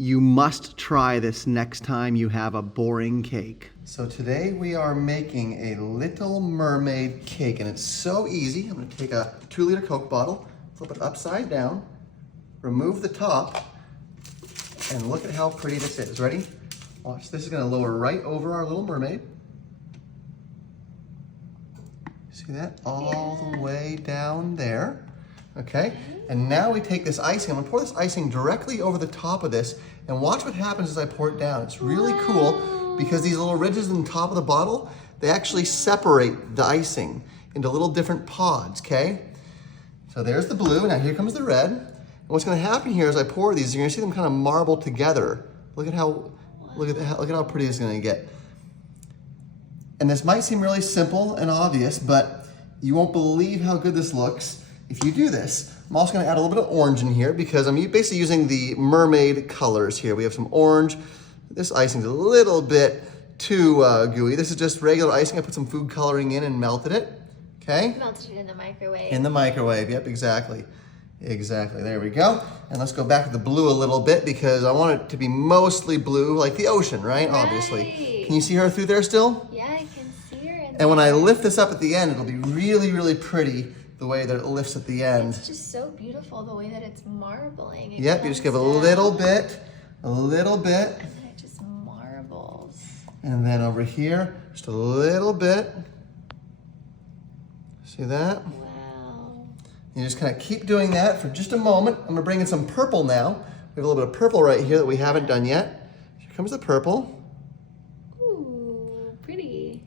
You must try this next time you have a boring cake. So today we are making a Little Mermaid cake, and it's so easy. I'm gonna take a 2-liter Coke bottle, flip it upside down, remove the top, and look at how pretty this is. Ready? Watch, this is gonna lower right over our Little Mermaid. See that? All the way down there. Okay, and now we take this icing. I'm gonna pour this icing directly over the top of this, and watch what happens as I pour it down. It's really cool because these little ridges in the top of the bottle, they actually separate the icing into little different pods, okay? So there's the blue, now here comes the red. And what's gonna happen here as I pour these, you're gonna see them kind of marble together. Look at how pretty it's gonna get. And this might seem really simple and obvious, but you won't believe how good this looks if you do this. I'm also gonna add a little bit of orange in here because I'm basically using the mermaid colors here. We have some orange. This icing's a little bit too gooey. This is just regular icing. I put some food coloring in and melted it, okay? Melted it in the microwave. In the microwave, yep, exactly. Exactly, there we go. And let's go back to the blue a little bit because I want it to be mostly blue, like the ocean, right? Obviously. Can you see her through there still? Yeah, I can see her. And when I lift this up at the end, it'll be really, really pretty the way that it lifts at the end. It's just so beautiful the way that it's marbling. Yep, you just give a little bit, and then it just marbles. and then over here, just a little bit. See that? Wow. You just kind of keep doing that for just a moment. I'm gonna bring in some purple now. We have a little bit of purple right here that we haven't done yet. Here comes the purple. Ooh, pretty.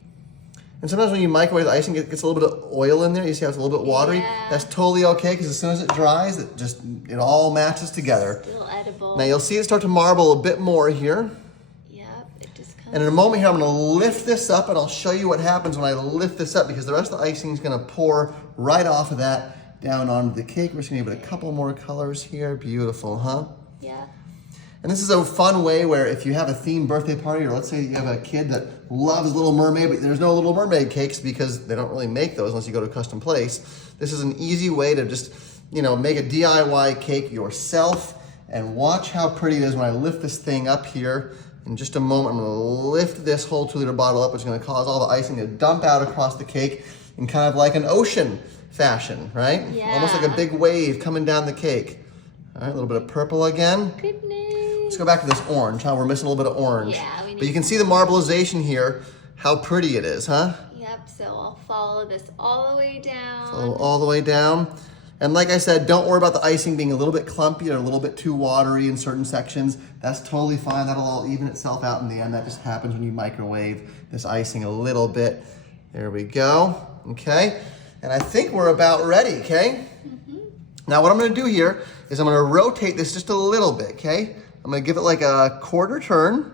And sometimes when you microwave the icing, it gets a little bit of oil in there. You see how it's a little bit watery? Yeah. That's totally okay because as soon as it dries, it all matches together. Still edible. Now you'll see it start to marble a bit more here. Yep, it just comes. And in a moment here, I'm gonna lift this up and I'll show you what happens when I lift this up because the rest of the icing is gonna pour right off of that down onto the cake. We're just gonna give it a couple more colors here. Beautiful, huh? Yeah. And this is a fun way where if you have a themed birthday party, or let's say you have a kid that loves Little Mermaid, but there's no Little Mermaid cakes because they don't really make those unless you go to a custom place. This is an easy way to just, make a DIY cake yourself and watch how pretty it is when I lift this thing up here. In just a moment, I'm gonna lift this whole 2-liter bottle up, which is gonna cause all the icing to dump out across the cake in kind of like an ocean fashion, right? Yeah. Almost like a big wave coming down the cake. All right, a little bit of purple again. Goodness. Let's go back to this orange, huh? We're missing a little bit of orange. Yeah, but you can see the marbleization here, how pretty it is, huh? Yep, so I'll follow this all the way down. Follow all the way down. And like I said, don't worry about the icing being a little bit clumpy or a little bit too watery in certain sections. That's totally fine. That'll all even itself out in the end. That just happens when you microwave this icing a little bit. There we go, okay? And I think we're about ready, okay? Now what I'm gonna do here is I'm gonna rotate this just a little bit, okay? I'm gonna give it like a quarter turn.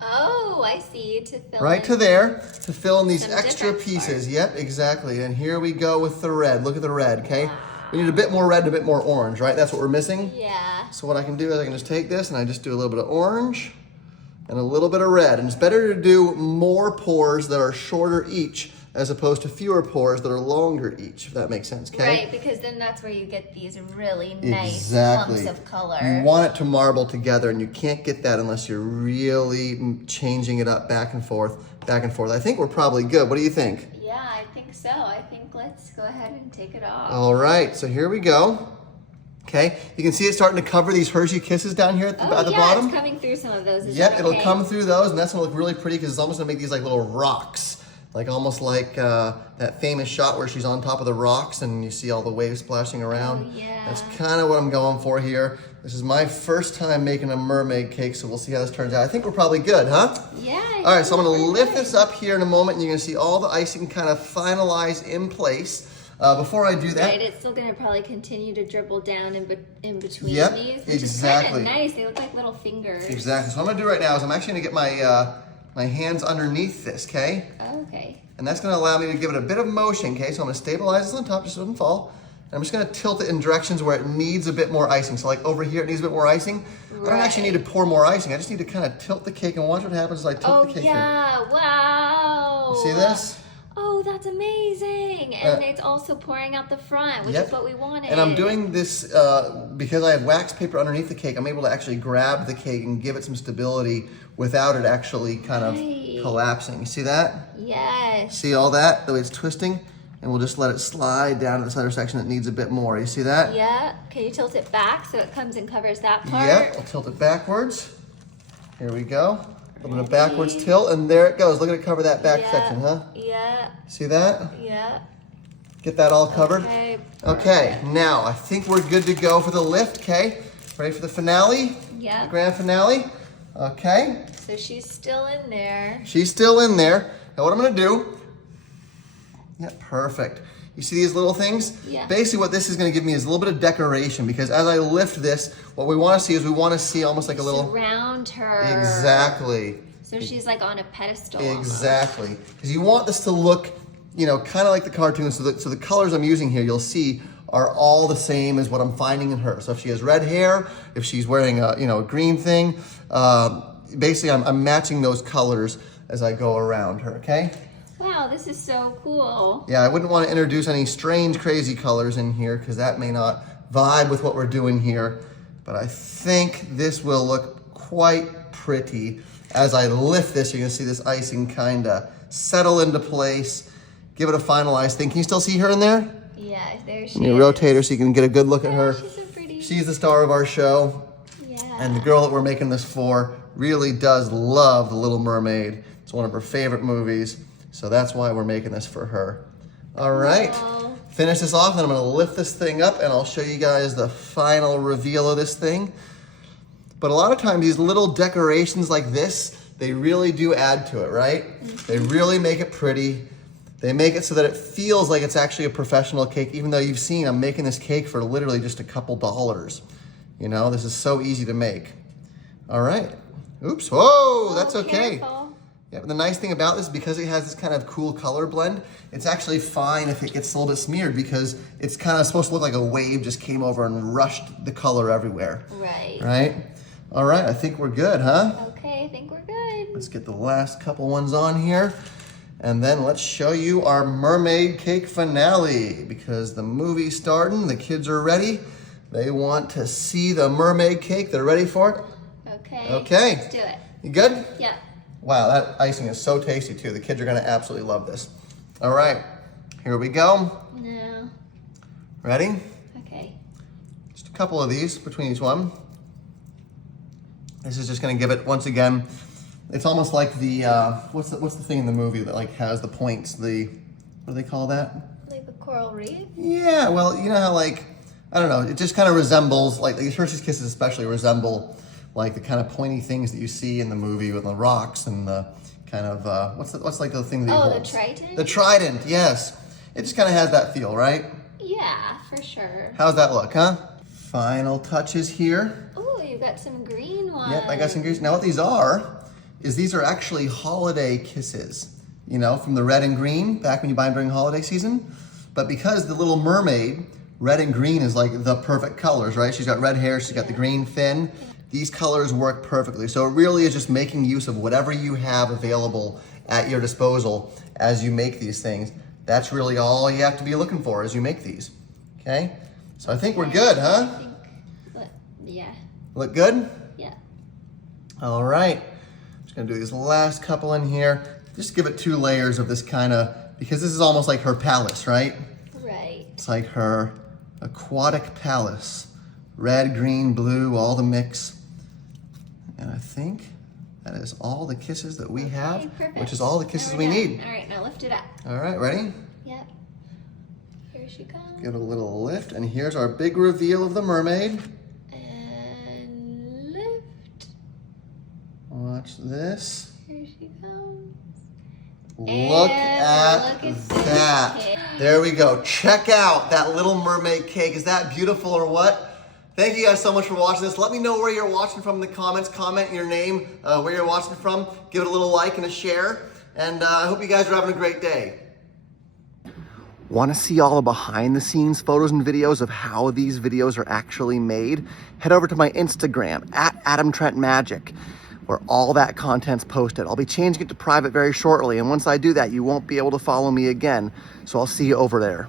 Oh, I see. To fill Right in. to there, to fill in these Some extra different pieces. parts. Yep, exactly. And here we go with the red. Look at the red, okay? We need a bit more red and a bit more orange, right? That's what we're missing. Yeah. So what I can do is I can just take this and I just do a little bit of orange and a little bit of red. And it's better to do more pours that are shorter each as opposed to fewer pours that are longer each, if that makes sense, okay? Right, because then that's where you get these really nice Exactly. clumps of color. You want it to marble together, and you can't get that unless you're really changing it up back and forth, back and forth. I think we're probably good. What do you think? Yeah, I think so. I think let's go ahead and take it off. All right, so here we go. Okay, you can see it starting to cover these Hershey Kisses down here at the bottom. It's coming through some of those. Is Yep, that it'll okay? come through those, and that's gonna look really pretty because it's almost gonna make these like little rocks. Like almost like that famous shot where she's on top of the rocks and you see all the waves splashing around. Oh, yeah. That's kind of what I'm going for here. This is my first time making a mermaid cake, so we'll see how this turns out. I think we're probably good, huh? Yeah. All right, so I'm gonna lift this up here in a moment and you're gonna see all the icing kind of finalize in place. Before I do that, Right, it's still gonna probably continue to dribble down in between Yep, these, which exactly. is kind of nice. They look like little fingers. exactly. So what I'm gonna do right now is I'm actually gonna get my hands underneath this, okay? Okay. And that's gonna allow me to give it a bit of motion, okay? So I'm gonna stabilize this on top just so it doesn't fall. And I'm just gonna tilt it in directions where it needs a bit more icing. So like over here, it needs a bit more icing. I don't actually need to pour more icing. I just need to kind of tilt the cake and watch what happens as I tilt the cake in. Wow. You see this? Oh, that's amazing. And it's also pouring out the front, which Yep. is what we wanted. And I'm doing this because I have wax paper underneath the cake. I'm able to actually grab the cake and give it some stability without it actually kind of Right. collapsing. You see that? Yes. See all that? The way it's twisting? And we'll just let it slide down to this other section that needs a bit more. You see that? Yeah. Can you tilt it back so it comes and covers that part? Yep. I'll tilt it backwards. Here we go. A little bit of backwards tilt, and there it goes. Look at it cover that back Yeah. section, huh? Yeah. See that? Yeah. Get that all covered? Okay. Okay, now I think we're good to go for the lift, okay? Ready for the finale? The Yeah. grand finale? Okay, So she's still in there. she's still in there. Now what I'm gonna do, yeah, perfect. You see these little things? Yeah. Basically what this is gonna give me is a little bit of decoration because as I lift this, what we wanna see is we wanna see almost like a little, Surround her. exactly. So she's like on a pedestal. almost. Exactly. Because you want this to look, you know, kind of like the cartoon. So the colors I'm using here, you'll see, are all the same as what I'm finding in her. So if she has red hair, if she's wearing a, you know, a green thing, basically I'm matching those colors as I go around her, okay? Wow, this is so cool. Yeah, I wouldn't want to introduce any strange, crazy colors in here because that may not vibe with what we're doing here. But I think this will look quite pretty. As I lift this, you're gonna see this icing kinda settle into place. Give it a finalized thing. Can you still see her in there? Yeah, there she Let me is. rotate her so you can get a good look at her. She's so pretty. She's the star of our show. Yeah. And the girl that we're making this for really does love The Little Mermaid. It's one of her favorite movies. So that's why we're making this for her. All right. Cool. Finish this off, and I'm gonna lift this thing up and I'll show you guys the final reveal of this thing. But a lot of times these little decorations like this, they really do add to it, right? They really make it pretty. They make it so that it feels like it's actually a professional cake, even though you've seen I'm making this cake for literally just a couple dollars. You know, this is so easy to make. All right. Oops, whoa, that's okay. Careful. Yeah, but the nice thing about this, because it has this kind of cool color blend, it's actually fine if it gets a little bit smeared because it's kind of supposed to look like a wave just came over and rushed the color everywhere. Right. Right? All right, I think we're good, huh? Okay, I think we're good. Let's get the last couple ones on here. And then let's show you our mermaid cake finale because the movie's starting, the kids are ready. They want to see the mermaid cake. They're ready for it? Okay. Okay. Let's do it. You good? Yeah. Wow, that icing is so tasty too. The kids are gonna absolutely love this. All right, here we go. No. Ready? Okay. Just a couple of these between each one. This is just gonna give it, once again, it's almost like the, what's the thing in the movie that like has the points, what do they call that? Like a coral reef? Yeah, well, you know how like, I don't know, it just kind of resembles, like these Hershey's Kisses especially resemble like the kind of pointy things that you see in the movie with the rocks and the kind of, what's like the thing that he Oh, the holds? trident? The trident, yes. It just kind of has that feel, right? Yeah, for sure. How's that look, huh? Final touches here. Oh, you've got some green ones. Yep, I got some grease. Now what these are, is these are actually holiday kisses, you know, from the red and green, back when you buy them during holiday season. But because the Little Mermaid, red and green is like the perfect colors, right? She's got red hair, she's got the green fin. These colors work perfectly. So it really is just making use of whatever you have available at your disposal as you make these things. That's really all you have to be looking for as you make these, okay? So I think we're good, huh? I think, yeah. Look good? Yeah. All right, just gonna do these last couple in here. Just give it 2 layers of this kind of, because this is almost like her palace, right? Right. It's like her aquatic palace. Red, green, blue, all the mix. And I think that is all the kisses that we have, Okay, perfect. which is all the Now kisses we're we done. need. All right, now lift it up. All right, ready? Yep. Here she comes. Give it a little lift, and here's our big reveal of the mermaid. And lift. Watch this. Here she comes. Look And at look at this that. cake. There we go. Check out that Little Mermaid cake. Is that beautiful or what? Thank you guys so much for watching this. Let me know where you're watching from in the comments. Comment your name, where you're watching from. Give it a little like and a share. And I hope you guys are having a great day. Want to see all the behind the scenes photos and videos of how these videos are actually made? Head over to my Instagram, @AdamTrentMagic. where all that content's posted. I'll be changing it to private very shortly, and once I do that, you won't be able to follow me again. So I'll see you over there.